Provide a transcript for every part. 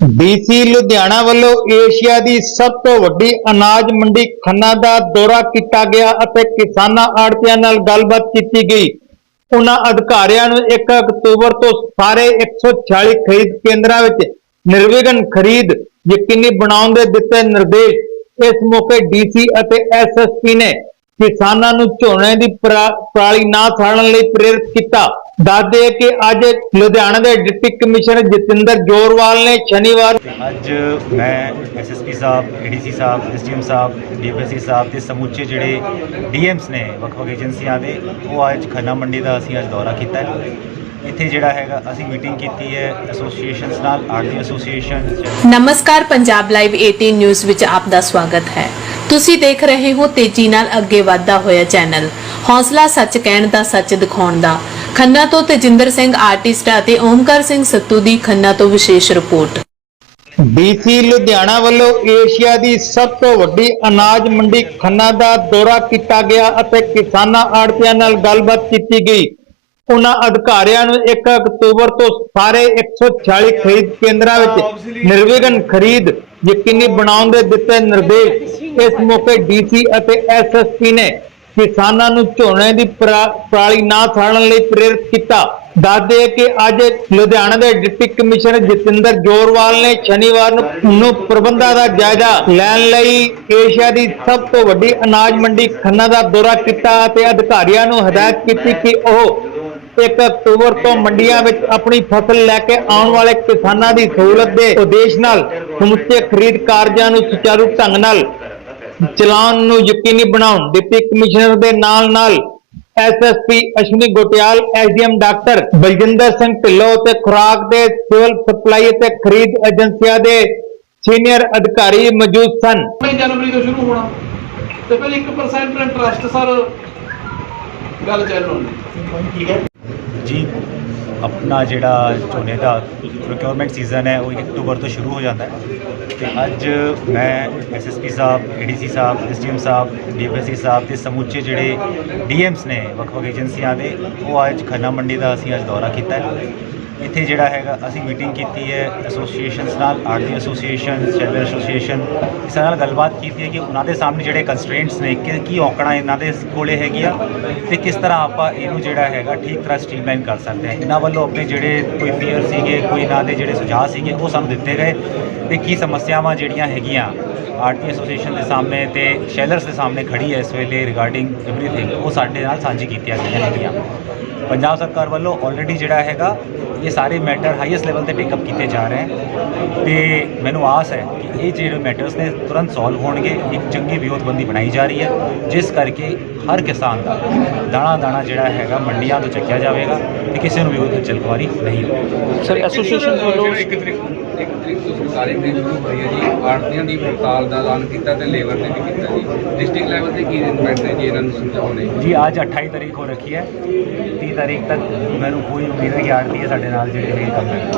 DC Ludhiana ਵੱਲੋਂ Asia ਦੀ ਸਭ ਤੋਂ ਵੱਡੀ ਅਨਾਜ ਮੰਡੀ ਖੰਨਾ ਦਾ ਦੌਰਾ ਕੀਤਾ ਗਿਆ ਅਤੇ ਕਿਸਾਨਾਂ ਆੜਤੀਆਂ ਨਾਲ ਗੱਲਬਾਤ ਕੀਤੀ ਗਈ। ਉਹਨਾਂ ਅਧਿਕਾਰੀਆਂ ਨੂੰ 1 ਅਕਤੂਬਰ ਤੋਂ ਸਾਰੇ 146 ਖਰੀਦ ਕੇਂਦਰਾਂ ਵਿੱਚ ਨਿਰਵਿਘਨ ਖਰੀਦ ਯਕੀਨੀ ਬਣਾਉਣ ਦੇ ਦਿੱਤੇ ਨਿਰਦੇਸ਼। ਇਸ ਮੌਕੇ ਡੀਸੀ ਅਤੇ ਐਸਐਸਪੀ ਨੇ ਕਿਸਾਨਾਂ ਨੂੰ ਝੋਨੇ ਦੀ ਪਰਾ- ਪਰਾਲੀ ਨਾ ਸਾੜਨ ਲਈ ਪ੍ਰੇਰਿਤ ਕੀਤਾ। ਦੱਸਦੇ ਕਿ ਅੱਜ ਲੁਧਿਆਣਾ ਦੇ ਡਿਪਟੀ ਕਮਿਸ਼ਨਰ ਜਤਿੰਦਰ ਜੋਰਵਾਲ ਨੇ ਸ਼ਨੀਵਾਰ ਅੱਜ ਮੈਂ ਐਸਐਸਪੀ ਸਾਹਿਬ ਏਡੀਸੀ ਸਾਹਿਬ ਐਸਡੀਐਮ ਸਾਹਿਬ ਡੀਐਫਐਸਸੀ ਸਾਹਿਬ ਤੇ ਸਮੁੱਚੇ ਜਿਹੜੇ ਡੀਐਮਸ ਨੇ ਵੱਖ-ਵੱਖ ਏਜੰਸੀਆਂ ਦੇ ਉਹ ਅੱਜ ਖੰਨਾ ਮੰਡੀ ਦਾ ਅਸੀਂ ਅੱਜ ਦੌਰਾ ਕੀਤਾ ਹੈ। ਇੱਥੇ ਜਿਹੜਾ ਹੈਗਾ ਅਸੀਂ ਮੀਟਿੰਗ ਕੀਤੀ ਹੈ ਐਸੋਸੀਏਸ਼ਨਸ ਨਾਲ ਆਰਟੀ ਐਸੋਸੀਏਸ਼ਨ। ਨਮਸਕਾਰ ਪੰਜਾਬ ਲਾਈਵ 18 ਨਿਊਜ਼ ਵਿੱਚ ਆਪ ਦਾ ਸਵਾਗਤ ਹੈ। ਤੁਸੀਂ ਦੇਖ ਰਹੇ ਹੋ ਤੇਜ਼ੀ ਨਾਲ ਅੱਗੇ ਵਧਦਾ ਹੋਇਆ ਚੈਨਲ। ਹੌਸਲਾ ਸੱਚ ਕਹਿਣ ਦਾ ਸੱਚ ਦਿਖਾਉਣ ਦਾ। ਖੰਨਾ ਤੋਂ ਤੇਜਿੰਦਰ ਸਿੰਘ ਆਰਟਿਸਟ ਅਤੇ ਓਮਕਾਰ ਸਿੰਘ ਸੱਤੂ ਦੀ ਖੰਨਾ ਤੋਂ ਵਿਸ਼ੇਸ਼ ਰਿਪੋਰਟ। ਡੀਸੀ ਲੁਧਿਆਣਾ ਵੱਲੋਂ ਏਸ਼ੀਆ ਦੀ ਸਭ ਤੋਂ ਵੱਡੀ ਅਨਾਜ ਮੰਡੀ ਖੰਨਾ ਦਾ ਦੌਰਾ ਕੀਤਾ ਗਿਆ ਅਤੇ ਕਿਸਾਨਾਂ ਆੜਤੀਆਂ ਨਾਲ ਗੱਲਬਾਤ ਕੀਤੀ ਗਈ। ਉਹਨਾਂ ਅਧਿਕਾਰੀਆਂ ਨੂੰ 1 ਅਕਤੂਬਰ ਤੋਂ ਸਾਰੇ 146 ਖਰੀਦ ਕੇਂਦਰਾਂ ਵਿੱਚ ਨਿਰਵਿਘਨ ਖਰੀਦ ਯਕੀਨੀ ਬਣਾਉਣ ਦੇ ਦਿੱਤੇ ਨਿਰਦੇਸ਼। ਇਸ ਮੌਕੇ ਡੀਸੀ ਅਤੇ ਐਸਐਸਪੀ ਨੇ ਕਿਸਾਨਾਂ ਨੂੰ ਝੋਨੇ ਦੀ ਪਰਾਲੀ ਨਾ ਸਾੜਨ ਲਈ ਪ੍ਰੇਰਿਤ ਕੀਤਾ। ਦੱਸਦੇ ਕਿ ਅੱਜ ਲੁਧਿਆਣਾ ਦੇ ਡਿਪਟੀ ਕਮਿਸ਼ਨਰ ਜਤਿੰਦਰ ਜੋਰਵਾਲ ਨੇ ਸ਼ਨੀਵਾਰ ਨੂੰ ਪ੍ਰਬੰਧਾਂ ਦਾ ਜਾਇਜ਼ਾ ਲੈਣ ਲਈ ਏਸ਼ੀਆ ਦੀ ਸਭ ਤੋਂ ਵੱਡੀ ਅਨਾਜ ਮੰਡੀ ਖੰਨਾ ਦਾ ਦੌਰਾ ਕੀਤਾ ਅਤੇ ਅਧਿਕਾਰੀਆਂ ਨੂੰ ਹਦਾਇਤ ਕੀਤੀ ਕਿ ਉਹ 1 ਅਕਤੂਬਰ ਤੋਂ ਮੰਡੀਆਂ ਵਿੱਚ ਆਪਣੀ ਫਸਲ ਲੈ ਕੇ ਆਉਣ ਵਾਲੇ ਕਿਸਾਨਾਂ ਦੀ ਸਹੂਲਤ ਦੇ ਉਦੇਸ਼ ਨਾਲ ਸਮੁੱਚੇ ਖਰੀਦ ਕਾਰਜਾਂ ਨੂੰ ਸੁਚਾਰੂ ਢੰਗ ਨਾਲ ਚਲਾਉਣ ਨੂੰ ਯਕੀਨੀ ਬਣਾਉਣ ਡਿਪਟੀ ਕਮਿਸ਼ਨਰ ਦੇ ਨਾਲ ਨਾਲ SSP Ashwani Gotyal SDM doctor Baljinder Singh Dhillon ਤੇ ਖੁਰਾਕ ਦੇ ਸਿਵਲ ਸਪਲਾਈ ਅਤੇ ਖਰੀਦ ਏਜੰਸੀਆਂ ਦੇ ਸੀਨੀਅਰ ਅਧਿਕਾਰੀ ਮੌਜੂਦ ਸਨ। 9 ਜਨਵਰੀ ਤੋਂ ਸ਼ੁਰੂ ਹੋਣਾ। ਤੇ ਫਿਰ 1% ਇੰਟਰਸਟ ਸਰ। ਗੱਲ ਚੱਲ ਰਹੀ ਜੀ ਆਪਣਾ ਜਿਹੜਾ ਝੋਨੇ ਦਾ ਪ੍ਰੋਕਿਉਰਮੈਂਟ ਸੀਜ਼ਨ ਹੈ, ਉਹ 1 ਅਕਤੂਬਰ ਤੋਂ ਸ਼ੁਰੂ ਹੋ ਜਾਂਦਾ ਹੈ। ਤੇ ਅੱਜ ਮੈਂ ਐਸਐਸਪੀ ਸਾਹਿਬ ਏਡੀਸੀ ਸਾਹਿਬ ਐਸਡੀਐਮ ਸਾਹਿਬ ਡੀਐਫਐਸਸੀ ਸਾਹਿਬ ਤੇ ਸਮੁੱਚੇ ਜਿਹੜੇ ਡੀਐਮਸ ਨੇ, ਵੱਖ-ਵੱਖ ਏਜੰਸੀਆਂ ਦੇ, ਉਹ ਅੱਜ ਖੰਨਾ ਮੰਡੀ ਦਾ ਅਸੀਂ ਅੱਜ ਦੌਰਾ ਕੀਤਾ ਹੈ। ਇੱਥੇ ਜਿਹੜਾ ਹੈਗਾ ਅਸੀਂ ਮੀਟਿੰਗ ਕੀਤੀ ਹੈ ਐਸੋਸੀਏਸ਼ਨਸ ਨਾਲ ਆਰਟੀ ਐਸੋਸੀਏਸ਼ਨ ਸ਼ੈਲਰ ਐਸੋਸੀਏਸ਼ਨ ਇਸ ਨਾਲ ਗੱਲਬਾਤ ਕੀਤੀ ਹੈ ਕਿ ਉਹਨਾਂ ਦੇ ਸਾਹਮਣੇ ਜਿਹੜੇ ਕੰਸਟ੍ਰੇਂਟਸ ਨੇ, ਕਿ ਕੀ ਔਕੜਾਂ ਇਹਨਾਂ ਦੇ ਕੋਲੇ ਹੈਗੀਆਂ ਤੇ ਕਿਸ ਤਰ੍ਹਾਂ ਆਪਾਂ ਇਹਨੂੰ ਜਿਹੜਾ ਹੈਗਾ ਠੀਕ ਤਰ੍ਹਾਂ ਸਟ੍ਰੀਮਲਾਈਨ ਕਰ ਸਕਦੇ ਹਾਂ। ਇਹਨਾਂ ਵੱਲੋਂ ਆਪਣੇ ਜਿਹੜੇ ਕੋਈ ਫੀਅਰ ਸੀਗੇ, ਕੋਈ ਇਹਨਾਂ ਦੇ ਜਿਹੜੇ ਸੁਝਾਅ ਸੀਗੇ, ਉਹ ਸਾਨੂੰ ਦਿੱਤੇ ਗਏ ਤੇ ਕੀ ਸਮੱਸਿਆਵਾਂ ਜਿਹੜੀਆਂ ਹੈਗੀਆਂ ਆਰਟੀ ਐਸੋਸੀਏਸ਼ਨ ਦੇ ਸਾਹਮਣੇ ਤੇ ਸ਼ੈਲਰਸ ਦੇ ਸਾਹਮਣੇ ਖੜੀ ਹੈ ਇਸ ਵੇਲੇ ਰਿਗਾਰਡਿੰਗ ਐਵਰੀਥਿੰਗ ਉਹ ਸਾਡੇ ਨਾਲ ਸਾਂਝੀ ਕੀਤੀਆਂ ਗਈਆਂ ਹੈਗੀਆਂ। ਪੰਜਾਬ ਸਰਕਾਰ ਵੱਲੋਂ ਆਲਰੇਡੀ ਜਿਹੜਾ ਹੈਗਾ ਇਹ ਸਾਰੇ ਮੈਟਰ ਹਾਈਐਸਟ ਲੈਵਲ ਤੇ ਟੇਕ ਅਪ ਕੀਤੇ ਜਾ ਰਹੇ ਹਨ। ਤੇ ਮੈਨੂੰ ਆਸ ਹੈ ਕਿ ਇਹ ਜਿਹੜੇ ਮੈਟਰਸ ਨੇ ਤੁਰੰਤ ਸੋਲਵ ਹੋਣਗੇ। ਇੱਕ ਚੰਗੀ ਵਿਉਂਤਬੰਦੀ ਬਣਾਈ ਜਾ ਰਹੀ ਹੈ ਜਿਸ ਕਰਕੇ ਹਰ ਕਿਸਾਨ ਦਾ ਦਾਣਾ ਦਾਣਾ ਜਿਹੜਾ ਹੈਗਾ ਮੰਡੀਆਂ ਤੋਂ ਚੱਕਿਆ ਜਾਵੇਗਾ ਤੇ ਕਿਸੇ ਨੂੰ ਵੀ ਉਹ ਚਲਕਵਾਰੀ ਨਹੀਂ ਹੋਵੇਗੀ। ਸਰ ਐਸੋਸੀਏਸ਼ਨ ਵੱਲੋਂ ਇੱਕ ਤਰੀਕ ਤੋਂ ਸਰਕਾਰੀ ਸ਼ੁਰੂ ਹੋਈ ਹੈ ਜੀ ਆੜਤੀਆਂ ਦੀ ਹੜਤਾਲ ਦਾ ਐਲਾਨ ਕੀਤਾ ਤੇ ਲੇਬਰ ਨੇ ਵੀ ਕੀਤਾ ਜੀ। ਡਿਸਟ੍ਰਿਕਟ ਲੈਵਲ ਤੇ ਕੀ ਅਰੇਂਜਮੈਂਟ ਹੈ ਜੀ ਇਹਨਾਂ ਨੂੰ ਸਮਝਾਉਣੇ? ਜੀ ਅੱਜ 28 ਤਾਰੀਖ ਹੋ ਰੱਖੀ ਹੈ। 30 ਤਾਰੀਖ ਤੱਕ ਮੈਨੂੰ ਕੋਈ ਉਮੀਦ ਹੈ ਕਿ ਆੜਤੀ ਹੈ ਸਾਡੇ ਨਾਲ ਜਿਹੜੇ ਇਹ ਕੰਮ ਹੈ।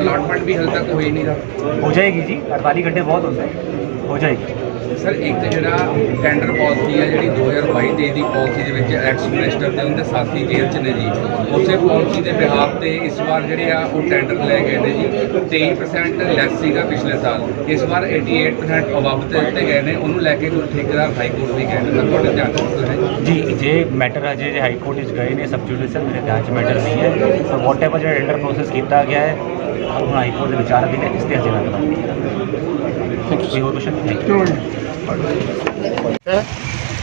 ਅਲਾਟਮੈਂਟ ਵੀ ਹਾਲੇ ਤੱਕ ਹੋਈ ਨਹੀਂ ਦਾ ਹੋ ਜਾਏਗੀ ਜੀ 48 ਘੰਟੇ ਬਹੁਤ ਹੁੰਦੇ। ਹੋ ਜਾਏਗੀ। ਸਰ, ਇੱਕ ਜਿਹੜਾ ਟੈਂਡਰ ਪਾਲਿਸੀ ਹੈ ਜਿਹੜੀ 2022 ਦੇ ਦੀ ਪਾਲਿਸੀ ਦੇ ਵਿੱਚ ਐਕਸ ਮਿਨਿਸਟਰ ਤੇ ਉਹਦੇ ਸਾਥੀ ਜੇਲ੍ਹ 'ਚ ਨੇ ਜੀ। ਉਸੇ ਪਾਲਿਸੀ ਦੇ ਬਿਹਾਫ ਤੇ ਇਸ ਵਾਰ ਜਿਹੜੇ ਆ ਉਹ ਟੈਂਡਰ ਲੈ ਗਏ ਨੇ ਜੀ। 23% ਲੈਸ ਸੀਗਾ ਪਿਛਲੇ ਸਾਲ। ਇਸ ਵਾਰ 88% ਅਬਵ ਤੇ ਦਿੱਤੇ ਗਏ ਨੇ। ਉਹਨੂੰ ਲੈ ਕੇ ਕੁਝ ਠੇਕੇਦਾਰ ਹਾਈ ਕੋਰਟ ਵੀ ਗਏ ਨੇ। ਸਰ ਤੁਹਾਡੇ ਧਿਆਨ ਚ ਜੀ। ਜੇ ਮੈਟਰ ਅਜੇ ਜੇ ਹਾਈ ਕੋਰਟ ਵਿੱਚ ਗਏ ਨੇ ਸਬ ਜੁਡੀਸ਼ੀਅਲ ਮੇਰੇ ਧਿਆਨ 'ਚ ਮੈਟਰ ਨਹੀਂ ਹੈ। ਸੋ ਵਾਟਐਵਰ ਜਿਹੜਾ ਟੈਂਡਰ ਪ੍ਰੋਸੈਸ ਕੀਤਾ ਗਿਆ ਹੈ ਉਹ ਹਾਈ ਕੋਰਟ ਦੇ ਵਿਚਾਰ ਅਧੀਨ ਇਸ ਤੇ ਅਜੇ ਨਾ ਕੋਈ ਹੋਰ ਹੈ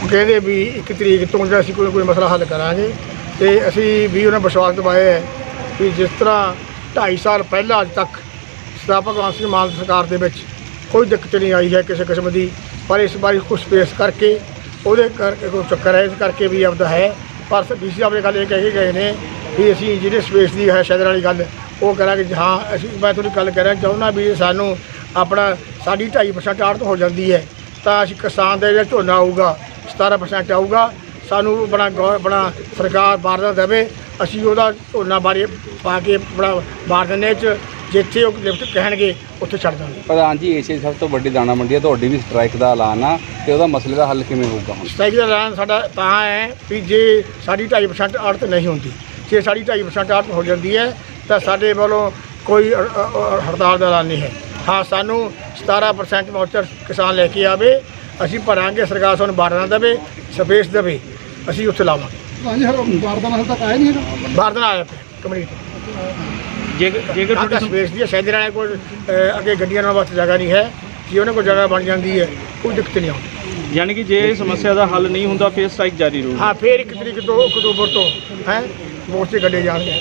ਉਹ ਕਹਿੰਦੇ ਵੀ ਇੱਕ ਤਰੀਕ ਤੋਂ ਜਿਹੜਾ ਅਸੀਂ ਕੋਈ ਨਾ ਕੋਈ ਮਸਲਾ ਹੱਲ ਕਰਾਂਗੇ ਤੇ ਅਸੀਂ ਵੀ ਉਹਨਾਂ ਵਿਸ਼ਵਾਸ ਦਿਵਾਇਆ ਹੈ ਵੀ ਜਿਸ ਤਰ੍ਹਾਂ 2.5 ਸਾਲ ਪਹਿਲਾਂ ਅੱਜ ਤੱਕ ਸਰਦਾਰ ਭਗਵੰਤ ਸਿੰਘ ਮਾਨ ਸਰਕਾਰ ਦੇ ਵਿੱਚ ਕੋਈ ਦਿੱਕਤ ਨਹੀਂ ਆਈ ਹੈ ਕਿਸੇ ਕਿਸਮ ਦੀ ਪਰ ਇਸ ਵਾਰੀ ਕੁਝ ਸਪੇਸ ਕਰਕੇ ਉਹਦੇ ਕਰਕੇ ਕੋਈ ਚੱਕਰ ਹੈ ਇਸ ਕਰਕੇ ਵੀ ਆਪਦਾ ਹੈ। ਪਰ ਡੀਸੀ ਸਾਹਿਬ ਨੇ ਗੱਲ ਇਹ ਕਹਿ ਕੇ ਗਏ ਨੇ ਵੀ ਅਸੀਂ ਜਿਹੜੇ ਸਪੇਸ ਦੀ ਹੈ ਸ਼ੈਦਰ ਵਾਲੀ ਗੱਲ ਉਹ ਕਰਾਂਗੇ। ਹਾਂ ਅਸੀਂ ਮੈਂ ਤੁਹਾਡੀ ਗੱਲ ਕਹਿਣਾ ਚਾਹੁੰਦਾ ਵੀ ਸਾਨੂੰ ਆਪਣਾ ਸਾਡੀ 2.5% ਆੜਤ ਹੋ ਜਾਂਦੀ ਹੈ। ਤਾਂ ਅਸੀਂ ਕਿਸਾਨ ਦਾ ਜਿਹੜਾ ਝੋਨਾ ਆਊਗਾ 17% ਆਊਗਾ। ਸਾਨੂੰ ਗੌਰ ਬੜਾ ਸਰਕਾਰ ਬਾਰਦਾ ਦੇਵੇ ਅਸੀਂ ਉਹਦਾ ਝੋਨਾ ਬਾਰੇ ਪਾ ਕੇ ਬੜਾ ਬਾਰ ਦਿੰਦੇ ਚ ਜਿੱਥੇ ਉਹ ਲਿਫਟ ਕਹਿਣਗੇ ਉੱਥੇ ਛੱਡ ਦਾਂਗੇ ਪ੍ਰਧਾਨ ਜੀ ਏਸ਼ੀਆ ਦੀ ਸਭ ਤੋਂ ਵੱਡੀ ਦਾਣਾ ਮੰਡੀ ਹੈ ਤੁਹਾਡੀ ਵੀ ਸਟ੍ਰਾਈਕ ਦਾ ਐਲਾਨ ਆ ਤੇ ਉਹਦਾ ਮਸਲੇ ਦਾ ਹੱਲ ਕਿਵੇਂ ਹੋਊਗਾ ਹੁਣ? ਸਟ੍ਰਾਈਕ ਦਾ ਐਲਾਨ ਸਾਡਾ ਤਾਂ ਹੈ ਵੀ ਜੇ ਸਾਡੀ 2.5% ਆੜਤ ਨਹੀਂ ਹੁੰਦੀ ਜੇ ਸਾਡੀ 2.5% ਆੜਤ ਹੋ ਜਾਂਦੀ ਹੈ ਤਾਂ ਸਾਡੇ ਵੱਲੋਂ ਕੋਈ ਹੜਤਾਲ ਦਾ ਐਲਾਨ ਨਹੀਂ ਹੈ। ਹਾਂ ਸਾਨੂੰ 17% ਵਾਊਚਰ ਕਿਸਾਨ ਲੈ ਕੇ ਆਵੇ। ਅਸੀਂ ਭਰਾਂਗੇ ਸਰਕਾਰ ਸਾਨੂੰ ਬਾਰਦਾਨਾ ਦੇਵੇ ਸਪੇਸ ਦੇਵੇ ਅਸੀਂ ਉੱਥੇ ਲਾਵਾਂਗੇ। ਹਾਂਜੀ ਹਰ ਬਾਰਦਾਨਾ ਹਾਲੇ ਤੱਕ ਆਇਆ ਨਹੀਂ ਹੈਗਾ? ਬਾਰਦਾਨਾ ਆਇਆ ਪਿਆ ਕਮਿਊਨਿਟੀ ਜੇਕਰ ਜੇਕਰ ਤੁਹਾਡੀ ਸਪੇਸ ਦੀ ਹੈ ਸ਼ਹਿਦਰ ਵਾਲੇ ਕੋਲ ਅੱਗੇ ਗੱਡੀਆਂ ਨਾਲ ਵਾਸਤੇ ਜਗ੍ਹਾ ਨਹੀਂ ਹੈ। ਜੇ ਉਹਨਾਂ ਕੋਲ ਜਗ੍ਹਾ ਬਣ ਜਾਂਦੀ ਹੈ ਕੋਈ ਦਿੱਕਤ ਨਹੀਂ ਆਉਂਦੀ। ਯਾਨੀ ਕਿ ਜੇ ਇਹ ਸਮੱਸਿਆ ਦਾ ਹੱਲ ਨਹੀਂ ਹੁੰਦਾ ਫਿਰ ਸਟ੍ਰਾਈਕ ਜਾਰੀ ਰਹੂ ਹਾਂ ਫੇਰ ਇੱਕ ਤਰੀਕ ਤੋਂ ਅਕਤੂਬਰ ਤੋਂ ਹੈ ਮੋਰਚੇ ਕੱਢੇ ਜਾਣਗੇ।